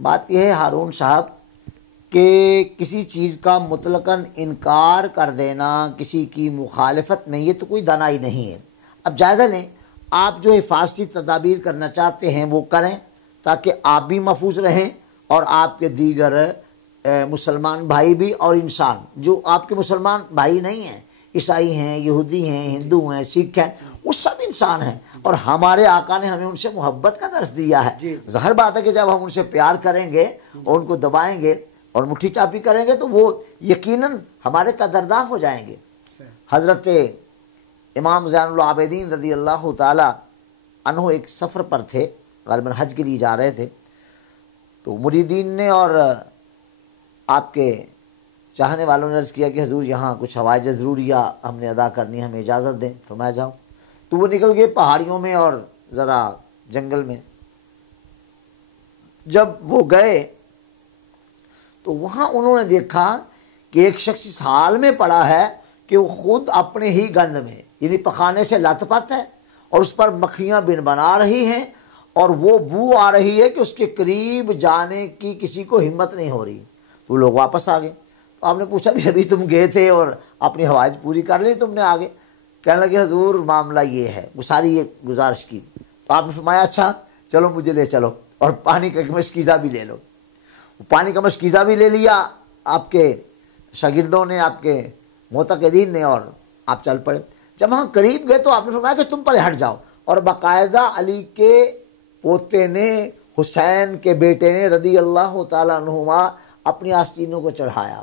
بات یہ ہے ہارون صاحب کہ کسی چیز کا مطلقاً انکار کر دینا، کسی کی مخالفت میں، یہ تو کوئی دانائی نہیں ہے۔ اب جائزہ لیں، آپ جو حفاظتی تدابیر کرنا چاہتے ہیں وہ کریں تاکہ آپ بھی محفوظ رہیں اور آپ کے دیگر مسلمان بھائی بھی، اور انسان جو آپ کے مسلمان بھائی نہیں ہیں، عیسائی ہیں، یہودی ہیں، ہندو ہیں، سکھ ہیں، وہ سب انسان ہیں، اور ہمارے آقا نے ہمیں ان سے محبت کا درس دیا ہے۔ ظاہر بات ہے کہ جب ہم ان سے پیار کریں گے اور ان کو دبائیں گے اور مٹھی چاپی کریں گے تو وہ یقیناً ہمارے قدردان ہو جائیں گے۔ حضرت امام زین العابدین رضی اللہ تعالی عنہ ایک سفر پر تھے، غالباً حج کے لیے جا رہے تھے، تو مریدین نے اور آپ کے چاہنے والوں نے عرض کیا کہ حضور یہاں کچھ حوائج ضروریہ ہم نے ادا کرنی ہے، ہمیں اجازت دیں۔ فرمایا جاؤ۔ تو وہ نکل گئے پہاڑیوں میں اور ذرا جنگل میں۔ جب وہ گئے تو وہاں انہوں نے دیکھا کہ ایک شخص اس حال میں پڑا ہے کہ وہ خود اپنے ہی گند میں، یعنی پخانے سے لت پت ہے، اور اس پر مکھیاں بن بنا رہی ہیں، اور وہ بو آ رہی ہے کہ اس کے قریب جانے کی کسی کو ہمت نہیں ہو رہی۔ تو لوگ واپس آ گئے۔ تو آپ نے پوچھا بھی ابھی تم گئے تھے اور اپنی حوائج پوری کر لی تم نے آگے؟ کہنے لگے حضور معاملہ یہ ہے، وہ ساری یہ گزارش کی۔ تو آپ نے فرمایا اچھا چلو مجھے لے چلو اور پانی کا مشکیزہ بھی لے لو۔ پانی کا مشکیزہ بھی لے لیا آپ کے شاگردوں نے، آپ کے معتقدین نے، اور آپ چل پڑے۔ جب وہاں قریب گئے تو آپ نے فرمایا کہ تم پر ہٹ جاؤ، اور باقاعدہ علی کے پوتے نے، حسین کے بیٹے نے رضی اللہ تعالیٰ عنہما اپنی آستینوں کو چڑھایا،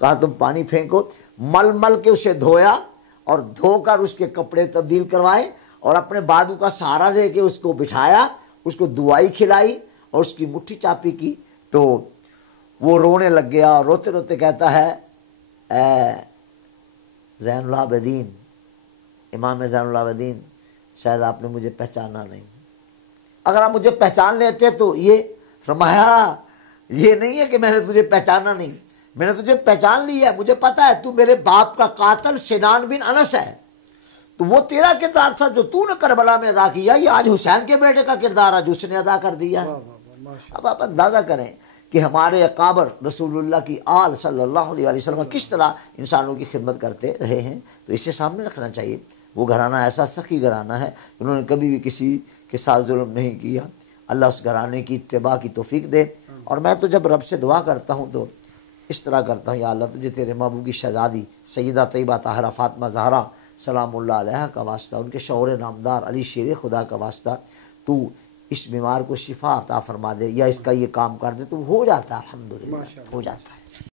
کہا تم پانی پھینکو، مل مل کے اسے دھویا اور دھو کر اس کے کپڑے تبدیل کروائے، اور اپنے بازو کا سہارا دے کے اس کو بٹھایا، اس کو دعائی کھلائی اور اس کی مٹھی چاپی کی۔ تو وہ رونے لگ گیا اور روتے روتے کہتا ہے اے زین العابدین، امام زین العابدین، شاید آپ نے مجھے پہچانا نہیں، اگر آپ مجھے پہچان لیتے تو یہ۔ فرمایا یہ نہیں ہے کہ میں نے تجھے پہچانا نہیں، میں نے تجھے پہچان لیا ہے، مجھے پتا ہے تو میرے باپ کا قاتل سنان بن انس ہے، تو وہ تیرا کردار تھا جو تو نے کربلا میں ادا کیا، یہ آج حسین کے بیٹے کا کردار ہے جو اس نے ادا کر دیا ہے۔ اب آپ اندازہ کریں کہ ہمارے اکابر رسول اللہ کی آل صلی اللہ علیہ وسلم کس طرح انسانوں کی خدمت کرتے رہے ہیں، تو اسے سامنے رکھنا چاہیے۔ وہ گھرانہ ایسا سخی گھرانہ ہے، انہوں نے کبھی بھی کسی کے ساتھ ظلم نہیں کیا۔ اللہ اس گھرانے کی اتباع کی توفیق دے۔ اور میں تو جب رب سے دعا کرتا ہوں تو اس طرح کرتا ہوں، یا اللہ تجھے تیرے محبوب کی شہزادی سیدہ طیبہ طاہرہ فاطمہ زہرا سلام اللہ علیہ کا واسطہ، ان کے شوہر نامدار علی شیر خدا کا واسطہ، تو اس بیمار کو شفا عطا فرما دے، یا اس کا یہ کام کر دے، تو ہو جاتا ہے، الحمدللہ ہو جاتا ہے۔